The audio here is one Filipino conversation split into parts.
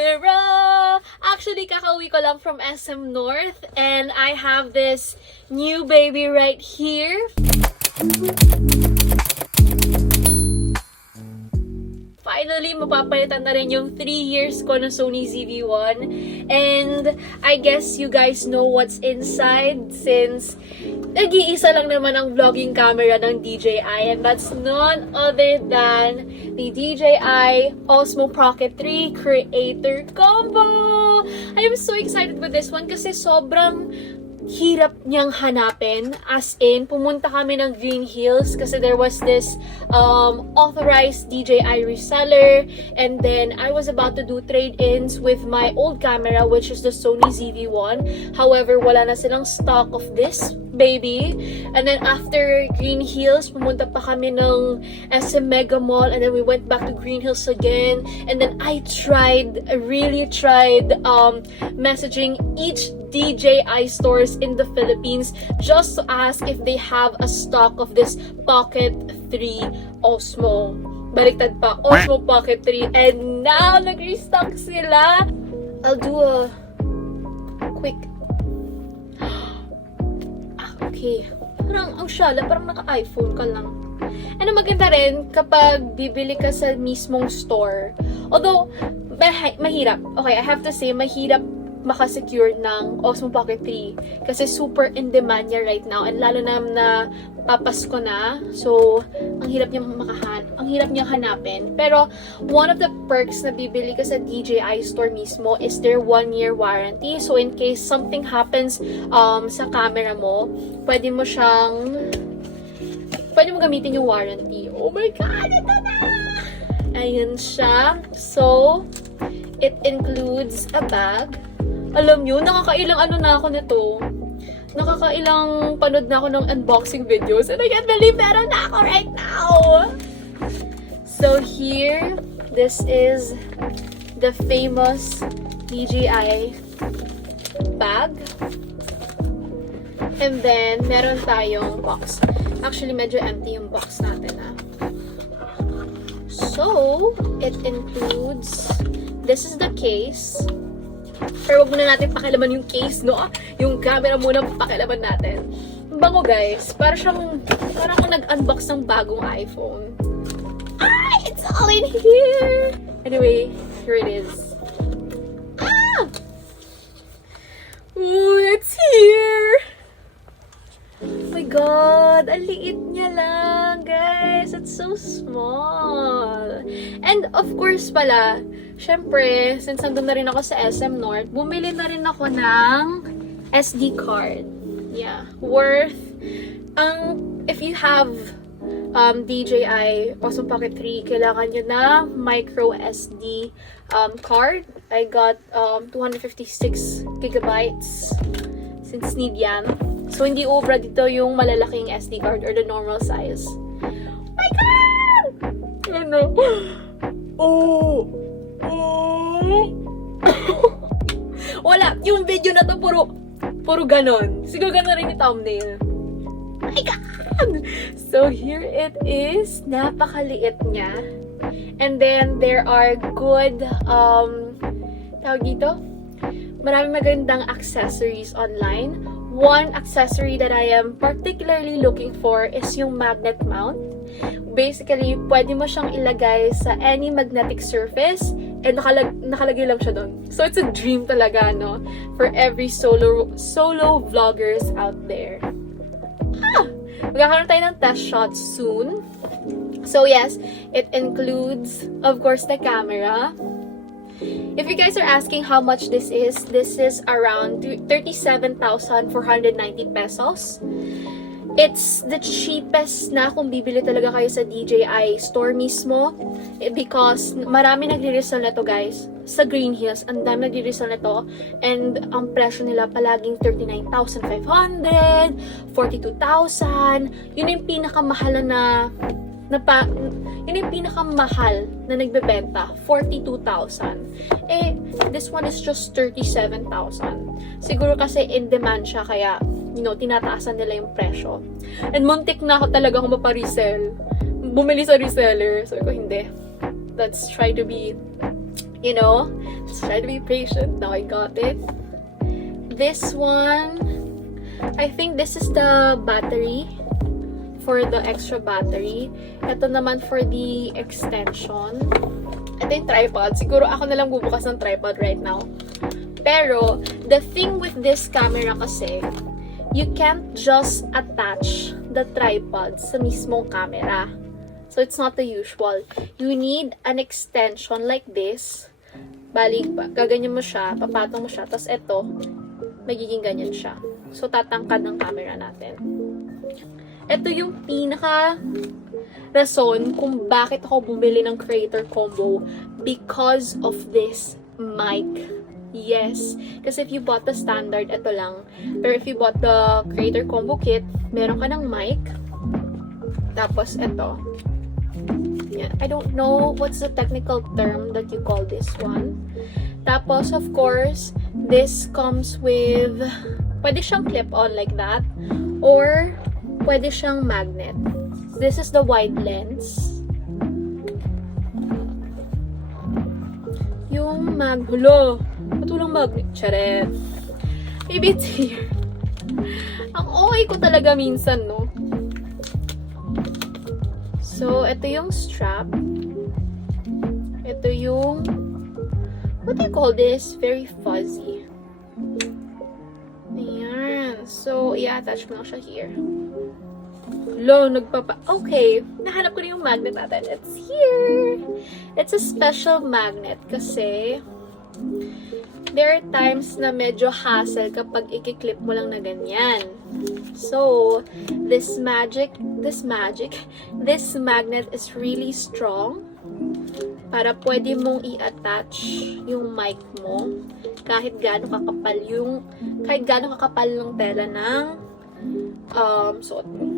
camera! Actually, kakauwi ko lang from SM North and I have this new baby right here. Finally, mapapalitan na rin yung 3 years ko ng Sony ZV-1. And I guess you guys know what's inside since nag-iisa lang naman ang vlogging camera ng DJI. And that's none other than the DJI Osmo Pocket 3 Creator Combo! I am so excited with this one kasi sobrang hirap niyang hanapin. As in, pumunta kami ng Green Hills kasi there was this authorized DJI reseller, and then I was about to do trade-ins with my old camera, which is the Sony ZV-1. However, wala na silang stock of this baby. And then after Green Hills, pumunta pa kami ng SM Mega Mall, and then we went back to Green Hills again. And then I really tried messaging each DJI stores in the Philippines just to ask if they have a stock of this Pocket 3 Osmo. Baliktad pa, Osmo Pocket 3. And now, nag-restock sila. I'll do a quick... okay. Parang ang syala, parang naka-iPhone ka lang. Ano maganda rin kapag bibili ka sa mismong store. Although, mahirap. Okay, I have to say, mahirap makasecure ng Osmo Pocket 3 kasi super in demand niya right now, and lalo na papasko na, so ang hirap niyang hanapin. Pero one of the perks na bibili ka sa DJI store mismo is their 1-year warranty. So in case something happens sa camera mo, pwede mo gamitin yung warranty. Oh my god, ito na! Ayan siya. So it includes a bag. Alam nyo, nakakailang ako nito. Nakakailang panood na ako ng unboxing videos. And I can't believe meron na ako right now! So here, this is the famous DJI bag. And then, meron tayong box. Actually, medyo empty yung box natin, ah. So, it includes... This is the case. Pero wag muna natin pakilaman yung case, no? Yung camera muna pakilaman natin. Bango, guys. Parang ako nag-unbox ng bagong iPhone. Ah! It's all in here! Anyway, here it is. Ah! Oh, it's here! Oh my god! Ang liit niya lang, guys. It's so small. And of course pala, syempre, since nandun na rin ako sa SM North, bumili na rin ako ng SD card. Yeah. Worth, if you have DJI Osmo Pocket 3, kailangan nyo na micro SD card. I got 256 gigabytes since need yan. So, hindi obra dito yung malalaking SD card or the normal size. Oh my god! Ano? Oh! Wala. Yung video na to, puro ganon. Siguro ganon rin yung thumbnail. Oh my god! So, here it is. Napakaliit niya. And then, there are good, tawag dito? Maraming magandang accessories online. One accessory that I am particularly looking for is yung magnet mount. Basically, pwede mo siyang ilagay sa any magnetic surface and nakalagay lang siya doon. So, it's a dream talaga, no? For every solo vloggers out there. Magkakaroon tayo ng test shots soon. So, yes, it includes, of course, the camera. If you guys are asking how much this is around 37,490 pesos. It's the cheapest na kung bibili talaga kayo sa DJI store mismo, because marami nagre-resell na to, guys. Sa Green Hills, ang dami nagre-resell na to, and ang presyo nila palaging 39,500, 42,000. Yun yung pinakamahal yun yung pinakamahal na nagbebenta, 42,000. Eh, this one is just 37,000. Siguro kasi in demand siya, kaya, tinataasan nila yung presyo. And muntik na ako talaga kung maparesell. Bumili sa reseller. Sabi ko, hindi. Let's try to be You know, let's try to be patient. Now I got it. This one, I think this is the battery, for the extra battery. Ito naman for the extension. Ito yung tripod. Siguro ako na lang bubukas ng tripod right now. Pero, the thing with this camera kasi, you can't just attach the tripod sa mismong camera. So, it's not the usual. You need an extension like this. Balik pa. Gaganyan mo siya, papatong mo siya. Tapos ito, magiging ganyan siya. So, tatangkad ng camera natin. Ito yung pinaka rason kung bakit ako bumili ng creator combo, because of this mic. Yes. Kasi if you bought the standard, ito lang. Pero if you bought the creator combo kit, meron ka ng mic. Tapos ito. Yeah, I don't know what's the technical term that you call this one. Tapos, of course, this comes with, pwede siyang clip-on like that, or pwede siyang magnet. This is the wide lens. Yung hulo, patulang magnet. Charet. Maybe it's here. Ang okay ko talaga minsan, no? So, ito yung strap. Ito yung, what do you call this? Very fuzzy. Ayan. So, i-attach mo lang siya here. Okay. Nahanap ko na yung magnet natin. It's here. It's a special magnet kasi there are times na medyo hassle kapag i-clip mo lang na ganyan. So, this magnet is really strong para pwede mong i-attach yung mic mo kahit gaano kakapal ng tela ng suot mo.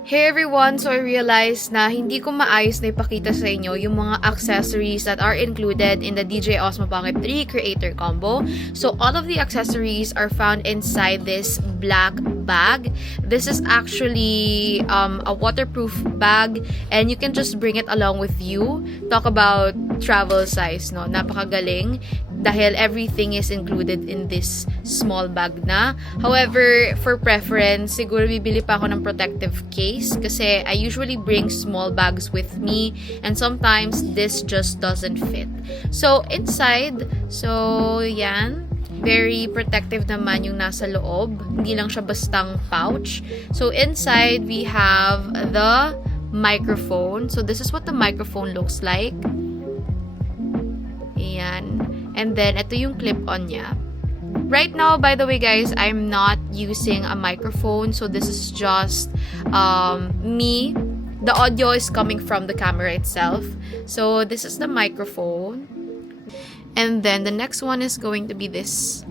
Hey everyone! So I realized na hindi ko maayos na ipakita sa inyo yung mga accessories that are included in the DJI Osmo Pocket 3 Creator Combo. So all of the accessories are found inside this black bag. This is actually a waterproof bag and you can just bring it along with you. Talk about travel size, no? Napakagaling dahil everything is included in this small bag na. However, for preference, siguro bibili pa ako ng protective case kasi I usually bring small bags with me and sometimes this just doesn't fit. So, inside, yan. Very protective naman yung nasa loob. Hindi lang siya bastang pouch. So, inside, we have the microphone. So, this is what the microphone looks like. Ayan. And then, ito yung clip-on niya. Right now, by the way, guys, I'm not using a microphone. So, this is just me. The audio is coming from the camera itself. So, this is the microphone. And then, the next one is going to be this.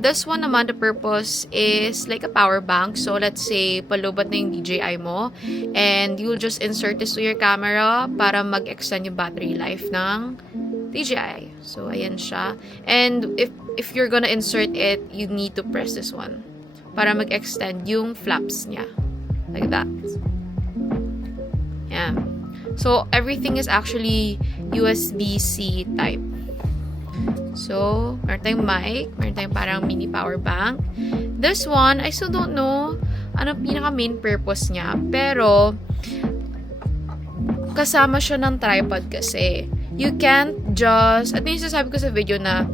This one naman, the purpose is like a power bank. So, let's say, palubat na yung DJI mo. And you'll just insert this to your camera para mag-extend yung battery life ng DJI. So, ayan siya. And if you're gonna insert it, you need to press this one para mag-extend yung flaps niya. Like that. Yeah. So, everything is actually USB-C type. So, meron tayong mic, meron tayong parang mini power bank. This one, I still don't know ano pinaka main purpose niya. Pero, kasama siya ng tripod kasi. You can't just, at yung sasabi ko sa video na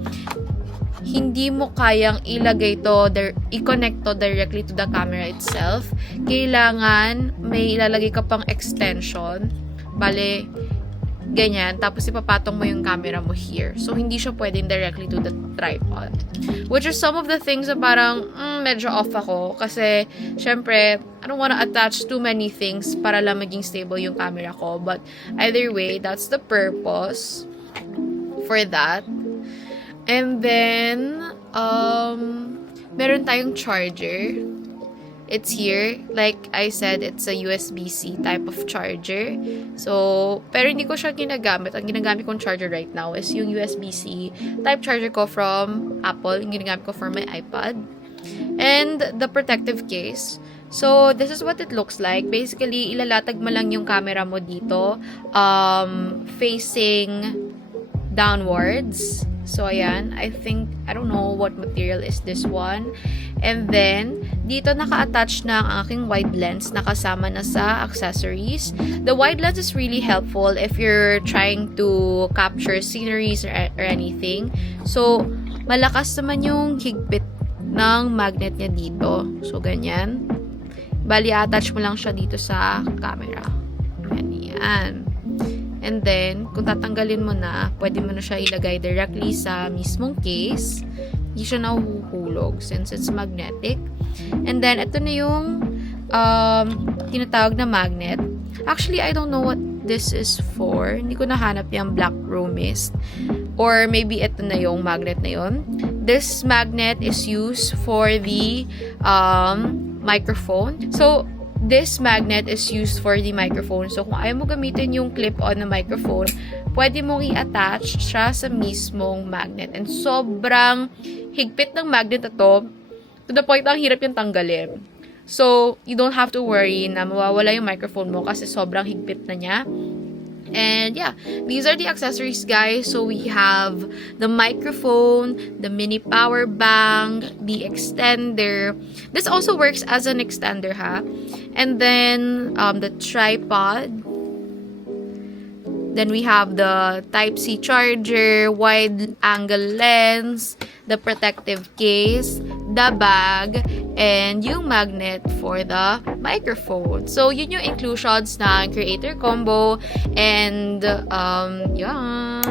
hindi mo kayang ilagay to, i-connect to directly to the camera itself. Kailangan may ilalagay ka pang extension. Bale, ganyan. Tapos ipapatong mo yung camera mo here. So, hindi siya pwedeng directly to the tripod. Which is some of the things na parang medyo off ako. Kasi, syempre, I don't wanna attach too many things para lang maging stable yung camera ko. But, either way, that's the purpose for that. And then, meron tayong charger. It's here. Like I said, it's a USB-C type of charger. So, pero hindi ko siya ginagamit. Ang ginagamit kong charger right now is yung USB-C type charger ko from Apple. Yung ginagamit ko for my iPad. And the protective case. So, this is what it looks like. Basically, ilalatag mo lang yung camera mo dito, facing downwards. So, ayan. I don't know what material is this one. And then, dito naka-attach na ang aking wide lens na kasama na sa accessories. The wide lens is really helpful if you're trying to capture sceneries or anything. So, malakas naman yung higpit ng magnet niya dito. So, ganyan. Bali, attach mo lang siya dito sa camera. Ganyan. And then, kung tatanggalin mo na, pwede mo na siya ilagay directly sa mismong case. Hindi siya nahuhulog since it's magnetic. And then, ito na yung tinatawag na magnet. Actually, I don't know what this is for. Hindi ko nahanap yung black mist. Or maybe ito na yung magnet na yun. This magnet is used for the microphone. So, this magnet is used for the microphone. So, kung ayaw mo gamitin yung clip-on na microphone, pwede mong i-attach siya sa mismong magnet. And sobrang higpit ng magnet na to the point na ang hirap yung tanggalin. So, you don't have to worry na mawawala yung microphone mo kasi sobrang higpit na niya. And yeah, these are the accessories, guys. So we have the microphone, the mini power bank, the extender. This also works as an extender, ha? And then the tripod. Then we have the Type-C charger, wide angle lens, the protective case, the bag, and yung magnet for the microphone. So, yun yung inclusions ng creator combo. And, yeah.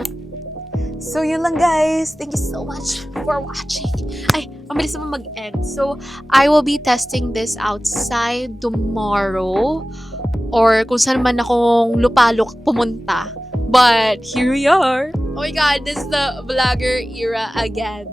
So, yun lang, guys. Thank you so much for watching. Ay, ang bilis naman mag-end. So, I will be testing this outside tomorrow. Or kung saan man akong lupalok pumunta. But, here we are. Oh my God, this is the vlogger era again.